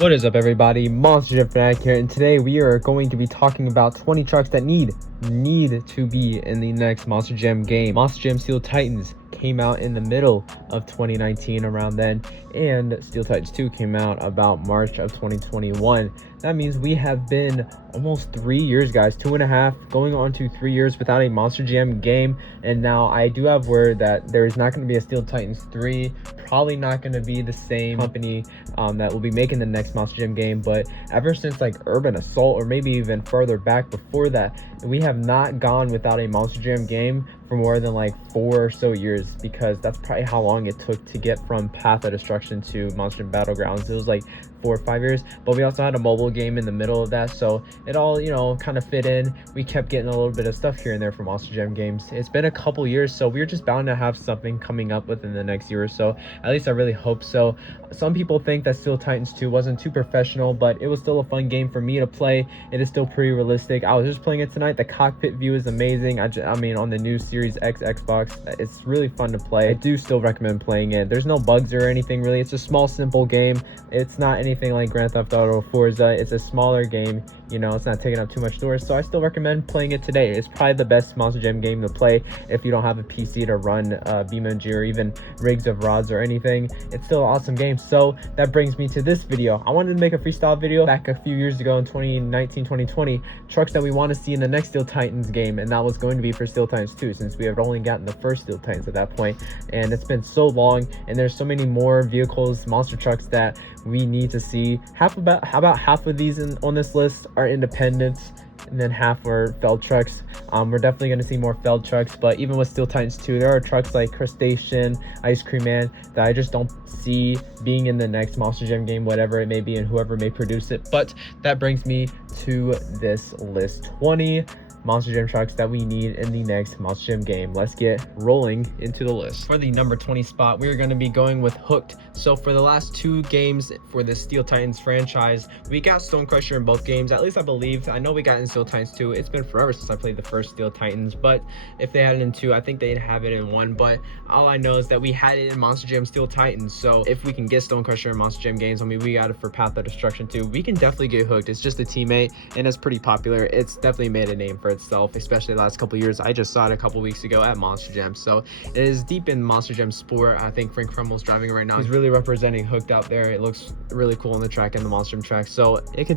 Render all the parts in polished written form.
What is up, everybody? Monster Jam Fanatic here, and today we are going to be talking about 20 trucks that need to be in the next Monster Jam game. Monster Jam Steel Titans came out in the middle of 2019, around then, and Steel Titans 2 came out about March of 2021. That means we have been almost 3 years, guys, 2.5 going on to 3 years without a Monster Jam game. And now I do have word that there is not going to be a Steel Titans 3, probably not going to be the same company that will be making the next Monster Jam game. But ever since like Urban Assault, or maybe even further back before that, we have not gone without a Monster Jam game for more than like 4 or so years, because that's probably how long it took to get from Path of Destruction to Monster Jam Battlegrounds. It was like 4 or 5 years, but we also had a mobile game in the middle of that, so it all, you know, kind of fit in. We kept getting a little bit of stuff here and there for Monster Jam games. It's been a couple years, so we're just bound to have something coming up within the next year or so. At least I really hope so. Some people think that Steel Titans 2 wasn't too professional, but it was still a fun game for me to play. It is still pretty realistic. I was just playing it tonight. The cockpit view is amazing. I mean, on the new Series X Xbox, it's really fun to play. I do still recommend playing it. There's no bugs or anything really. It's a small, simple game. It's not anything like Grand Theft Auto or Forza. It's a smaller game, you know. It's not taking up too much storage, so I still recommend playing it today. It's probably the best Monster Jam game to play if you don't have a PC to run BeamNG or even Rigs of Rods or anything. It's still an awesome game. So that brings me to this video. I wanted to make a freestyle video back a few years ago in 2019, 2020, trucks that we want to see in the next Steel Titans game, and that was going to be for Steel Titans 2, since we have only gotten the first Steel Titans at that point, and it's been so long, and there's so many more vehicles, monster trucks, that we need to see. About half of these on this list are independents, and then half are Feld trucks. We're definitely going to see more Feld trucks, but even with Steel Titans 2, there are trucks like Crustacean, Ice Cream Man, that I just don't see being in the next Monster Jam game, whatever it may be, and whoever may produce it. But that brings me to this list: 20 Monster Jam trucks that we need in the next Monster Jam game. Let's get rolling into the list. For the number 20 spot, we're going to be going with Hooked. So for the last 2 games for the Steel Titans franchise, we got Stone Crusher in both games, at least I believe. I know we got in Steel Titans 2. It's been forever since I played the first Steel Titans, but if they had it in 2, I think they'd have it in 1. But all I know is that we had it in Monster Jam Steel Titans, so if we can get Stone Crusher in Monster Jam games, I mean, we got it for Path of Destruction 2, we can definitely get Hooked. It's just a teammate, and it's pretty popular. It's definitely made a name for itself, especially the last couple years. I just saw it a couple weeks ago at Monster Jam, so it is deep in Monster Jam sport. I think Frank Krummel's driving it right now. He's really representing Hooked out there. It looks really cool on the track and the Monster Jam track, so it's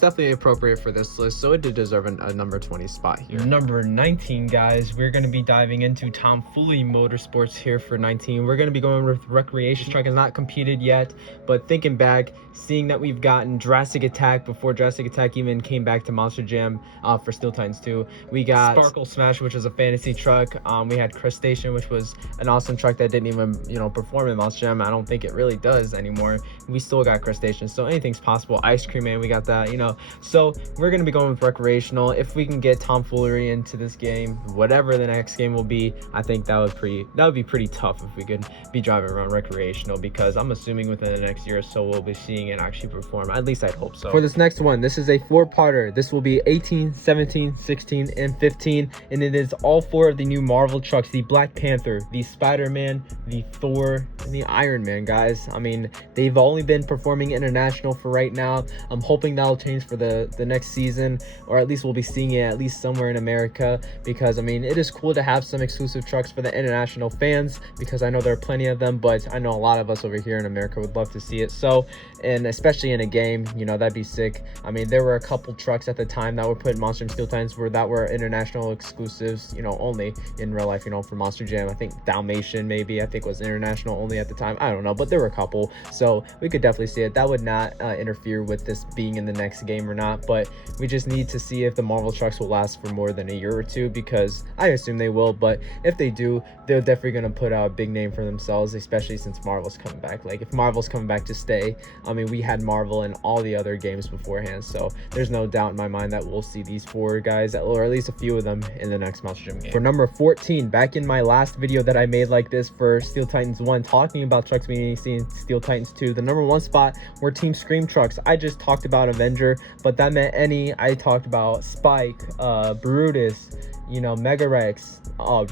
definitely appropriate for this list, so it did deserve a number 20 spot here. Number 19, guys, we're going to be diving into Tom Foley Motorsports here for 19. We're going to be going with Recreation. This truck has not competed yet, but thinking back, seeing that we've gotten Jurassic Attack before Jurassic Attack even came back to Monster Jam for Steel Titans 2, we got Sparkle Smash, which is a fantasy truck. We had Crustacean, which was an awesome truck that didn't even, you know, perform in Monster Jam. I don't think it really does anymore. We still got Crustacean, so anything's possible. Ice Cream Man, we got that, you know. So we're gonna be going with Recreational. If we can get tomfoolery into this game, whatever the next game will be, I think that would be pretty tough if we could be driving around Recreational, because I'm assuming within the next year or so we'll be seeing it actually perform. At least I'd hope so. For this next one, this is a 4-parter. This will be 18, 17, 16, and 15, and it is all 4 of the new Marvel trucks: the Black Panther, the Spider-Man, the Thor, and the Iron Man, guys. I mean, they've only been performing international for right now. I'm hoping that'll change for the next season, or at least we'll be seeing it at least somewhere in America, because I mean, it is cool to have some exclusive trucks for the international fans, because I know there are plenty of them, but I know a lot of us over here in America would love to see it. So, and especially in a game, you know, that'd be sick. I mean, there were a couple trucks at the time that were put in Monster Jam Steel Titans that were international exclusives, you know, only in real life, you know, for Monster Jam. I think Dalmatian maybe, I think, was international only at the time. I don't know, but there were a couple, so we could definitely see it. That would not interfere with this being in the next game or not, but we just need to see if the Marvel trucks will last for more than a year or 2, because I assume they will, but if they do, they're definitely going to put out a big name for themselves, especially since Marvel's coming back. Like, if Marvel's coming back to stay, I mean, we had Marvel in all the other games beforehand, so there's no doubt in my mind that we'll see these 4 guys, or at least a few of them, in the next Monster Jam game. For number 14, back in my last video that I made like this for Steel Titans 1, talking about trucks we need to see in Steel Titans 2, the number 1 spot were Team Scream trucks. I just talked about Avenger, but that meant any. I talked about Spike, Brutus, you know, Mega Rex,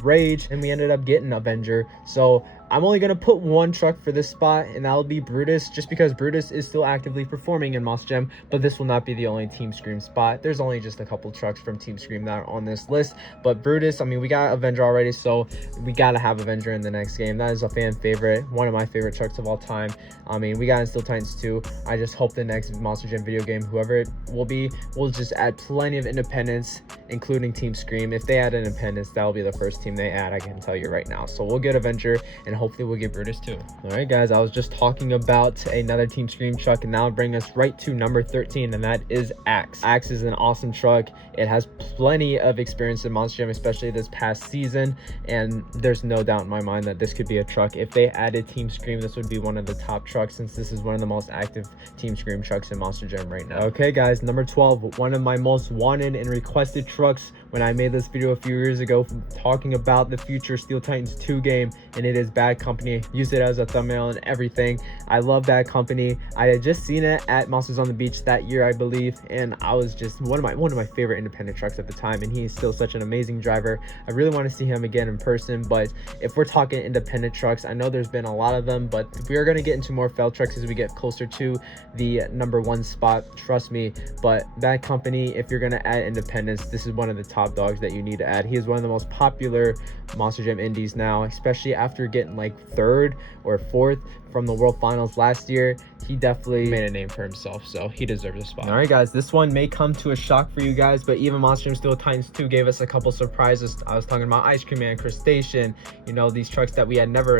Rage, and we ended up getting Avenger. So I'm only going to put one truck for this spot, and that'll be Brutus, just because Brutus is still actively performing in Monster Jam, but this will not be the only Team Scream spot. There's only just a couple trucks from Team Scream that are on this list, but Brutus, I mean, we got Avenger already, so we got to have Avenger in the next game. That is a fan favorite, one of my favorite trucks of all time. I mean, we got in Steel Titans 2. I just hope the next Monster Jam video game, whoever it will be, will just add plenty of independents, including Team Scream. If they add independents, that'll be the first team they add, I can tell you right now. So we'll get Avenger, and hopefully we'll get Brutus too. All right, guys, I was just talking about another Team Scream truck, and now bring us right to number 13, and that is Axe. Axe is an awesome truck. It has plenty of experience in Monster Jam, especially this past season, and there's no doubt in my mind that this could be a truck. If they added Team Scream, this would be one of the top trucks, since this is one of the most active Team Scream trucks in Monster Jam right now. Okay, guys, number 12, one of my most wanted and requested trucks when I made this video a few years ago talking about the future Steel Titans 2 game, and it is Bad Company. Used it as a thumbnail and everything. I love Bad Company. I had just seen it at Monsters on the Beach that year, I believe, and I was just one of my favorite independent trucks at the time, and he's still such an amazing driver. I really want to see him again in person, but if we're talking independent trucks, I know there's been a lot of them, but we are going to get into more failed trucks as we get closer to the number 1 spot, trust me. But Bad Company, if you're going to add independents, this is one of the top dogs that you need to add. He is one of the most popular Monster Jam indies now, especially after getting like 3rd or 4th from the World Finals last year. He definitely made a name for himself, so he deserves a spot. All right, guys, this one may come to a shock for you guys, but even Monster Jam Steel Titans 2 gave us a couple surprises. I was talking about Ice Cream Man, Crustacean, you know, these trucks that we never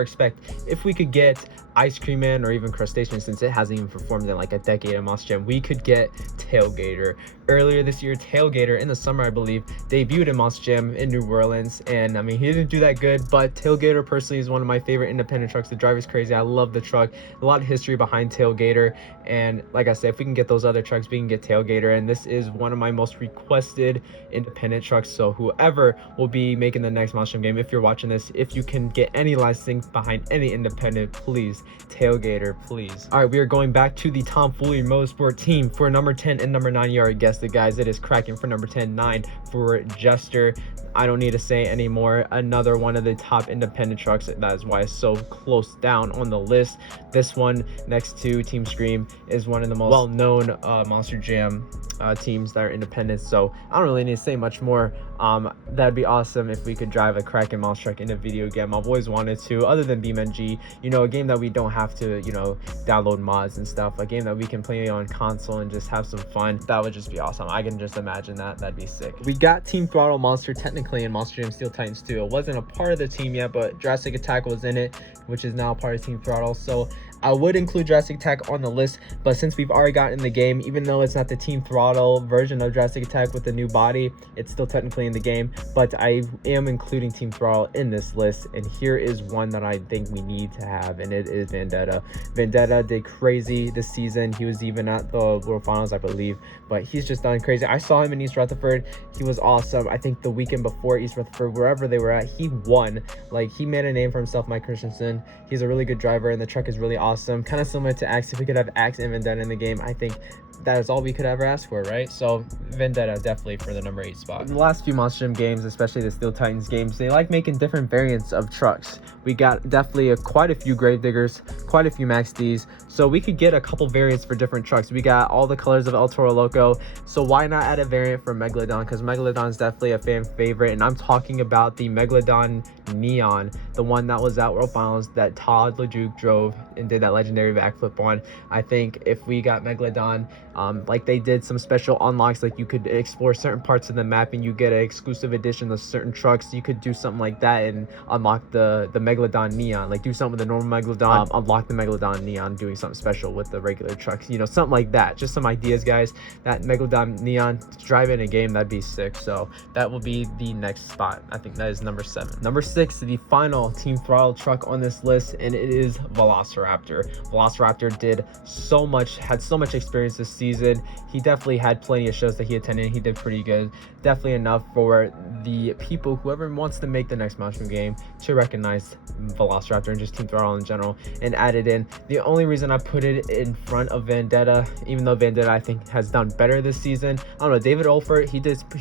expect. If we could get Ice Cream Man or even Crustacean, since it hasn't even performed in like a decade of Monster Jam, we could get Tailgater. Earlier this year, Tailgater in the summer, I believe, debuted in Monster Jam in New Orleans, and I mean, he didn't do that good, but Tailgater personally is one of my favorite independent trucks. The drive is crazy. I love the truck. A lot of history behind Tailgater, and like I said, if we can get those other trucks, we can get Tailgater, and this is one of my most requested independent trucks. So whoever will be making the next Monster Jam game, if you're watching this, if you can get any licensing behind any independent, please, Tailgater, please. All right, we are going back to the Tomfoolery Motorsport team for number 10 and number 9. You already guessed it, guys. It is Kraken for number 10, 9 for Jester. I don't need to say anymore. Another one of the top independent trucks. That is why it's so close down on the list. This one next to Team Scream is one of the most well-known Monster Jam teams that are independent, so I don't really need to say much more. That'd be awesome if we could drive a Kraken monster truck in a video game. I've always wanted to, other than BeamNG, you know, a game that we don't have to, you know, download mods and stuff, a game that we can play on console and just have some fun. That would just be awesome. I can just imagine that. That'd be sick. We got Team Throttle Monster technically in Monster Jam Steel Titans 2. It wasn't a part of the team yet, but Jurassic Attack was in it, which is now part of Team Throttle, so I would include Jurassic Attack on the list, but since we've already gotten in the game, even though it's not the Team Throttle version of Jurassic Attack with the new body, it's still technically in the game, but I am including Team Throttle in this list, and here is one that I think we need to have, and it is Vendetta. Vendetta did crazy this season. He was even at the World Finals, I believe, but he's just done crazy. I saw him in East Rutherford. He was awesome. I think the weekend before East Rutherford, wherever they were at, he won. Like, he made a name for himself, Mike Christensen. He's a really good driver, and the truck is really awesome. Kind of similar to Axe. If we could have Axe and Vendetta in the game, I think that is all we could ever ask for, right? So Vendetta definitely for the number 8 spot. In the last few Monster Jam games, especially the Steel Titans games, they like making different variants of trucks. We got definitely quite a few Gravediggers, quite a few Max Ds, so we could get a couple variants for different trucks. We got all the colors of El Toro Loco, so why not add a variant for Megalodon? Because Megalodon is definitely a fan favorite, and I'm talking about the Megalodon Neon, the one that was at World Finals that Todd LeDuc drove and did that legendary backflip on. I think if we got Megalodon, like they did some special unlocks, like you could explore certain parts of the map and you get an exclusive edition of certain trucks, you could do something like that and unlock the Megalodon Neon, like do something with the normal Megalodon, unlock the Megalodon Neon doing something special with the regular trucks, you know, something like that. Just some ideas, guys. That Megalodon Neon to drive in a game, that'd be sick. So that will be the next spot. I think that is number 7. Number 6, the final Team Throttle truck on this list, and it is Velociraptor. Velociraptor did so much, had so much experience this season. He definitely had plenty of shows that he attended. He did pretty good. Definitely enough for the people, whoever wants to make the next Monster game, to recognize Velociraptor and just Team Throttle in general and add it in. The only reason I not put it in front of Vendetta, even though Vendetta I think has done better this season. I don't know, David Olfert, he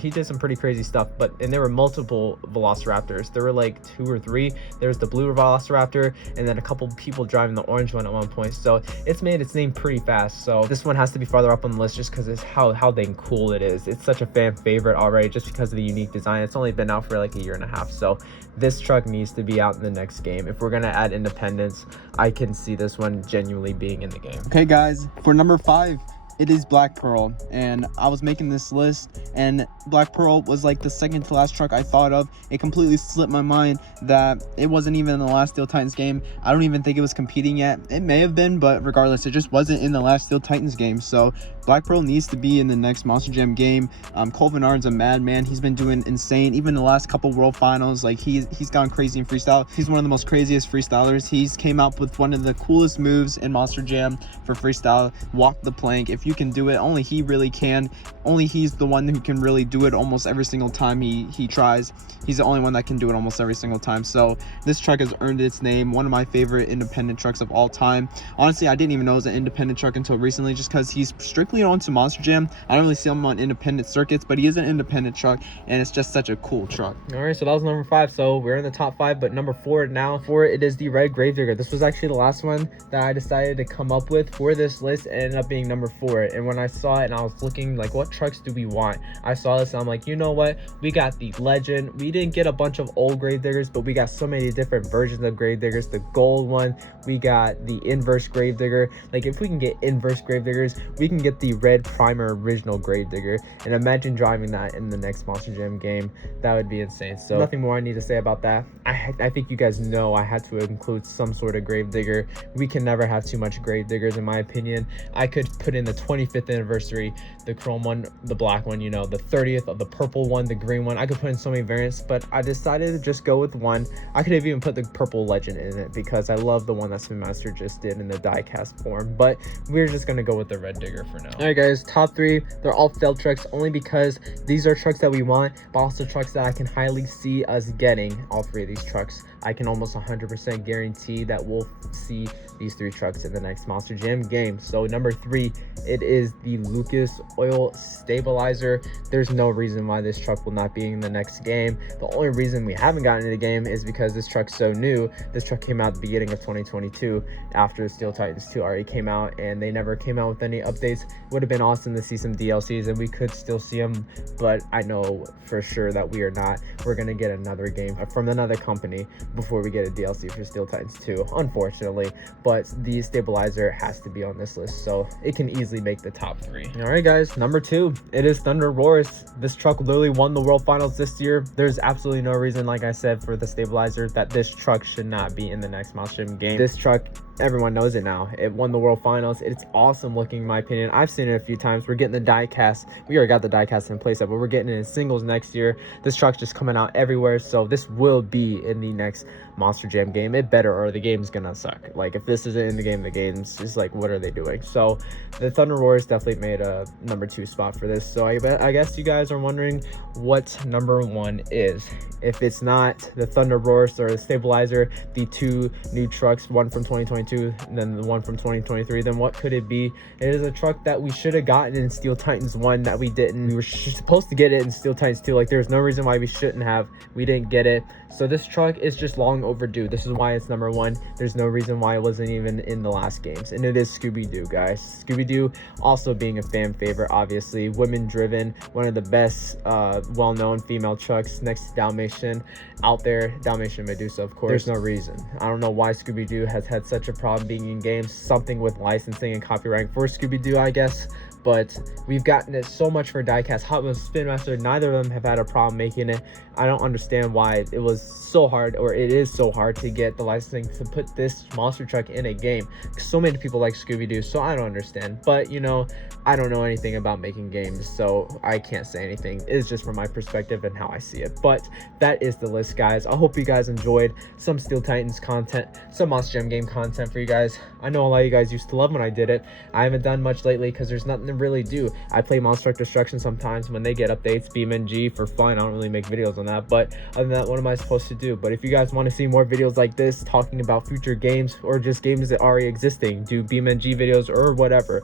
did some pretty crazy stuff, and there were multiple Velociraptors. There were like 2 or 3. There's the blue Velociraptor, and then a couple people driving the orange one at one point. So it's made its name pretty fast. So this one has to be farther up on the list just because it's how dang cool it is. It's such a fan favorite already just because of the unique design. It's only been out for like a year and a half. So this truck needs to be out in the next game. If we're gonna add Independence, I can see this one genuinely being in the game. Okay guys, for number 5, it is Black Pearl, and I was making this list and Black Pearl was like the second to last truck I thought of. It completely slipped my mind that it wasn't even in the last Steel Titans game. I don't even think it was competing yet. It may have been, but regardless, it just wasn't in the last Steel Titans game. So Black Pearl needs to be in the next Monster Jam game. Cole Vennard's a madman. He's been doing insane. Even the last couple World Finals, like he's gone crazy in freestyle. He's one of the most craziest freestylers. He's came out with one of the coolest moves in Monster Jam for freestyle, walk the plank. If you can do it, only he really can. Only he's the one who can really do it almost every single time he tries. He's the only one that can do it almost every single time. So this truck has earned its name. One of my favorite independent trucks of all time. Honestly, I didn't even know it was an independent truck until recently, just because he's strictly on to Monster Jam. I don't really see him on independent circuits, but he is an independent truck, and it's just such a cool truck. All right, so that was number 5. So we're in the top 5, but number 4 now. For it is the Red Gravedigger. This was actually the last one that I decided to come up with for this list. It ended up being number 4. And when I saw it and I was looking like, what trucks do we want? I saw this and I'm like, you know what? We got the Legend. We didn't get a bunch of old Gravediggers, but we got so many different versions of Gravediggers. The gold one, we got the inverse Gravedigger. Like if we can get inverse Gravediggers, we can get the red primer original Gravedigger. And imagine driving that in the next Monster Jam game. That would be insane. So nothing more I need to say about that. I think you guys know I had to include some sort of Gravedigger. We can never have too much Gravediggers in my opinion. I could put in the 25th anniversary, the chrome one, the black one, you know, the 30th of the purple one, the green one. I could put in so many variants, but I decided to just go with one. I could have even put the purple Legend in it because I love the one that Spin Master just did in the diecast form, but we're just gonna go with the Red Digger for now. All right guys, top 3, they're all failed trucks only because these are trucks that we want, but also trucks that I can highly see us getting. All 3 of these trucks, I can almost 100% guarantee that we'll see these 3 trucks in the next Monster Jam game. So number 3, it is the Lucas Oil Stabilizer. There's no reason why this truck will not be in the next game. The only reason we haven't gotten in the game is because this truck's so new. This truck came out at the beginning of 2022 after Steel Titans 2 already came out, and they never came out with any updates. Would have been awesome to see some DLCs, and we could still see them, but I know for sure that we are not. We're gonna get another game from another company before we get a DLC for Steel Titans 2, unfortunately. But the Stabilizer has to be on this list, so it can easily make the top 3. All right guys, number 2, it is Thunder Roars. This truck literally won the World Finals this year. There's absolutely no reason, like I said, for the Stabilizer that this truck should not be in the next Monster Jam game. This truck, everyone knows it now. It won the World Finals. It's awesome looking in my opinion. I've seen it a few times. We're getting the die cast. We already got the die cast in place, but we're getting it in singles next year. This truck's just coming out everywhere, so this will be in the next Monster Jam game. It better, or the game's gonna suck. Like if this isn't in the game, the game's just like, what are they doing? So the Thunder Roars definitely made a number 2 spot for this. So I guess you guys are wondering what number 1 is. If it's not the Thunder Roars or the Stabilizer, the 2 new trucks, one from 2022 and then the one from 2023, then what could it be? It is a truck that we should have gotten in Steel Titans 1 that we didn't. We were supposed to get it in Steel Titans 2. Like there's no reason why we shouldn't have. We didn't get it. So this truck is just long overdue. This is why it's number 1. There's no reason why it wasn't even in the last games. And it is Scooby-Doo, guys. Scooby-Doo also being a fan favorite, obviously. Women driven, one of the best well-known female trucks next to Dalmatian out there. Dalmatian Medusa, of course. There's no reason. I don't know why Scooby-Doo has had such a problem being in games. Something with licensing and copyright for Scooby-Doo, I guess. But we've gotten it so much for diecast. Hot Wheels, Spin Master, neither of them have had a problem making it. I don't understand why it was so hard, or it is so hard to get the licensing to put this monster truck in a game. So many people like Scooby-Doo, so I don't understand. But you know, I don't know anything about making games, so I can't say anything. It's just from my perspective and how I see it. But that is the list, guys. I hope you guys enjoyed some Steel Titans content, some Monster Jam game content for you guys. I know a lot of you guys used to love when I did it. I haven't done much lately because there's nothing even really do. I play Monster Truck Destruction sometimes when they get updates, BeamNG for fun. I don't really make videos on that, but other than that, what am I supposed to do? But if you guys want to see more videos like this talking about future games or just games that are already existing, do BeamNG videos or whatever,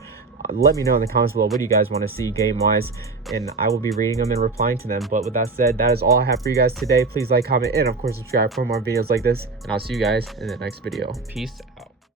let me know in the comments below what do you guys want to see game wise, and I will be reading them and replying to them. But with that said, that is all I have for you guys today. Please like, comment, and of course subscribe for more videos like this, and I'll see you guys in the next video. Peace out.